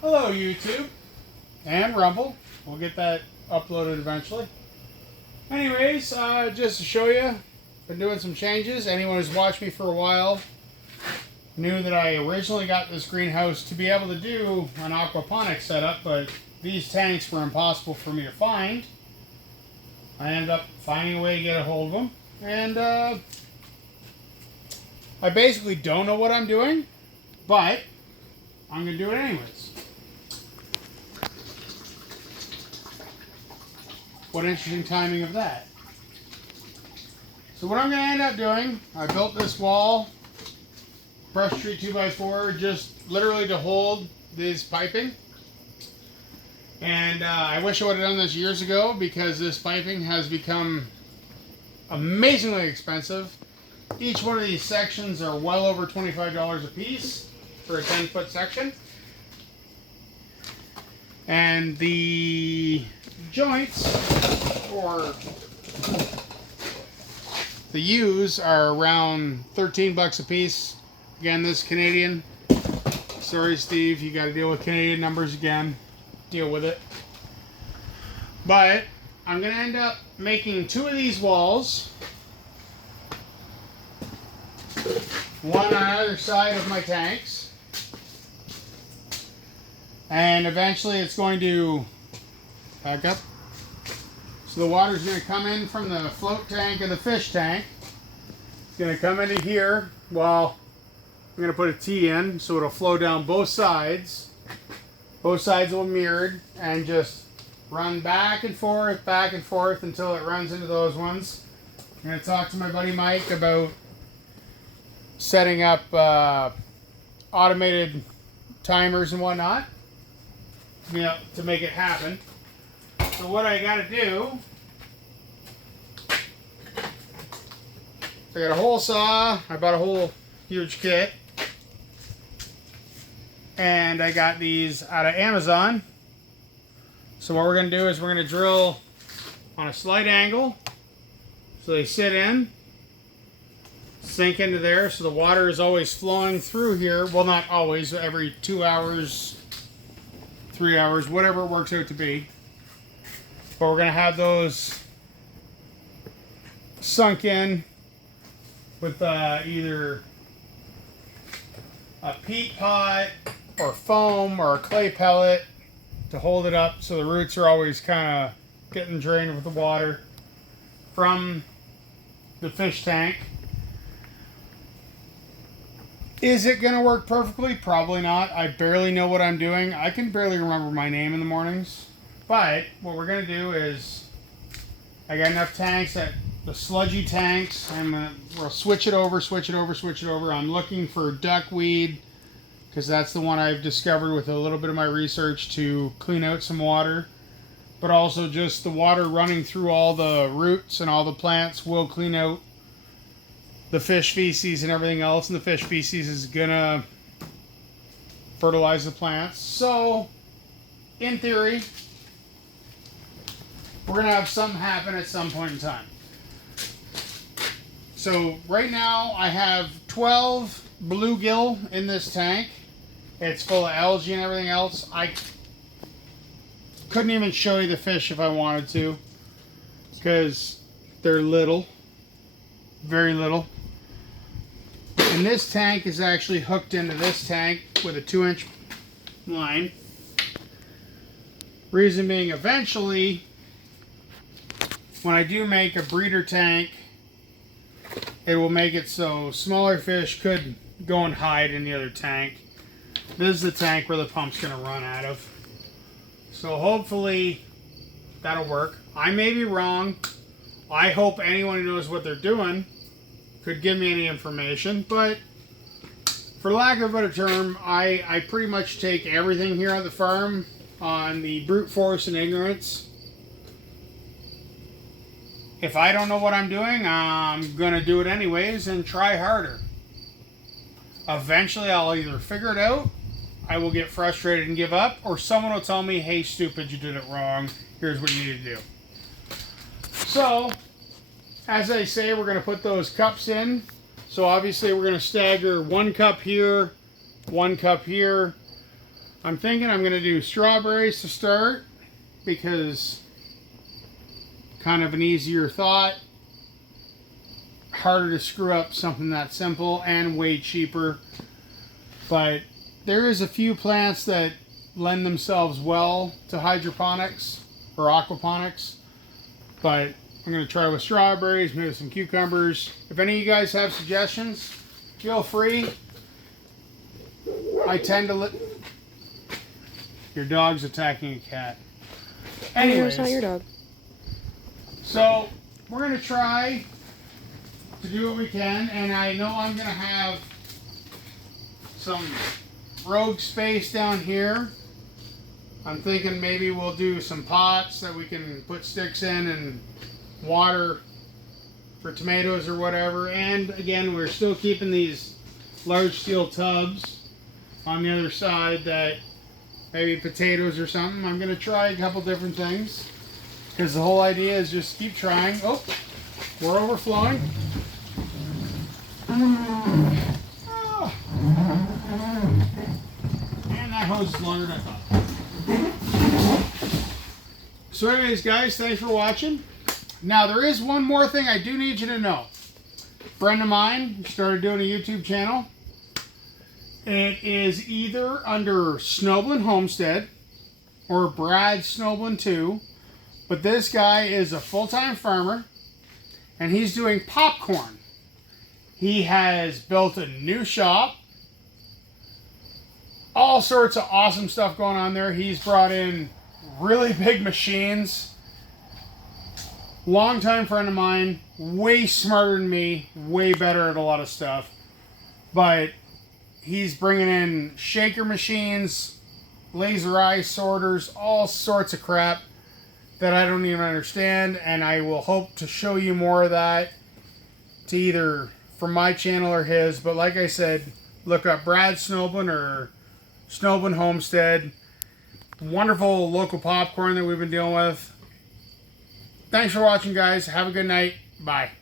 Hello YouTube and Rumble. We'll get that uploaded eventually. Anyways, just to show you, been doing some changes. Anyone who's watched me for a while knew that I originally got this greenhouse to be able to do an aquaponics setup, but these tanks were impossible for me to find. I ended up finding a way to get a hold of them, and I basically don't know what I'm doing, but I'm going to do it anyways. What interesting timing of that. So what I'm going to end up doing, I built this wall, brush treat 2x4, just literally to hold this piping. And I wish I would have done this years ago because this piping has become amazingly expensive. Each one of these sections are well over $25 a piece for a 10-foot section. And the joints, or the U's, are around 13 bucks a piece. Again, this is Canadian. Sorry, Steve, you got to deal with Canadian numbers again. Deal with it. But I'm going to end up making 2 of these walls. One on either side of my tanks. And eventually it's going to back up. So the water's going to come in from the float tank and the fish tank. It's going to come into here. Well, I'm going to put a T in so it'll flow down both sides. Both sides will be mirrored and just run back and forth until it runs into those ones. I'm going to talk to my buddy Mike about setting up automated timers and whatnot, you know, to make it happen. So what I got to do, I got a hole saw. I bought a whole huge kit, and I got these out of Amazon. So what we're going to do is we're going to drill on a slight angle so they sit in, sink into there, so the water is always flowing through here. Well, not always, every 2 hours, 3 hours, whatever it works out to be. But we're going to have those sunk in with either a peat pot or foam or a clay pellet to hold it up so the roots are always kind of getting drained with the water from the fish tank. Is it going to work perfectly? Probably not. I barely know what I'm doing. I can barely remember my name in the mornings. But what we're going to do is, I got enough tanks, that the sludgy tanks, we'll switch it over. I'm looking for duckweed, because that's the one I've discovered with a little bit of my research to clean out some water. But also just the water running through all the roots and all the plants will clean out the fish feces and everything else, and the fish feces is gonna fertilize the plants. So, in theory, we're gonna have something happen at some point in time. So right now I have 12 bluegill in this tank. It's full of algae and everything else. I couldn't even show you the fish if I wanted to, because they're little, very little. And this tank is actually hooked into this tank with a 2-inch line. Reason being, eventually, when I do make a breeder tank, it will make it so smaller fish could go and hide in the other tank. This is the tank where the pump's going to run out of. So hopefully that'll work. I may be wrong. I hope anyone who knows what they're doing could give me any information, but for lack of a better term, I pretty much take everything here at the farm on the brute force and ignorance. If I don't know what I'm doing, I'm going to do it anyways and try harder. Eventually I'll either figure it out, I will get frustrated and give up, or someone will tell me, hey stupid, you did it wrong, here's what you need to do. So, as I say, we're going to put those cups in. So obviously we're going to stagger 1 cup here, 1 cup here, I'm thinking I'm going to do strawberries to start because kind of an easier thought. Harder to screw up something that simple and way cheaper. But there is a few plants that lend themselves well to hydroponics or aquaponics. But I'm going to try with strawberries, maybe some cucumbers. If any of you guys have suggestions, feel free. I tend to Your dog's attacking a cat. Anyways, it's not your dog. So we're going to try to do what we can, and I know I'm going to have some rogue space down here. I'm thinking maybe we'll do some pots that we can put sticks in and water for tomatoes or whatever. And again, we're still keeping these large steel tubs on the other side that maybe potatoes or something. I'm going to try a couple different things because the whole idea is just keep trying. Oh, we're overflowing. Oh. And that hose is longer than I thought. So anyways, guys, thanks for watching. Now, there is one more thing I do need you to know. A friend of mine started doing a YouTube channel. It is either under Snoblin Homestead or Brad Snoblin 2. But this guy is a full-time farmer, and he's doing popcorn. He has built a new shop. All sorts of awesome stuff going on there. He's brought in really big machines. Longtime friend of mine, way smarter than me, way better at a lot of stuff. But he's bringing in shaker machines, laser eye sorters, all sorts of crap that I don't even understand. And I will hope to show you more of that to either from my channel or his. But like I said, look up Brad Snoblin or Snoblin Homestead. Wonderful local popcorn that we've been dealing with. Thanks for watching, guys. Have a good night. Bye.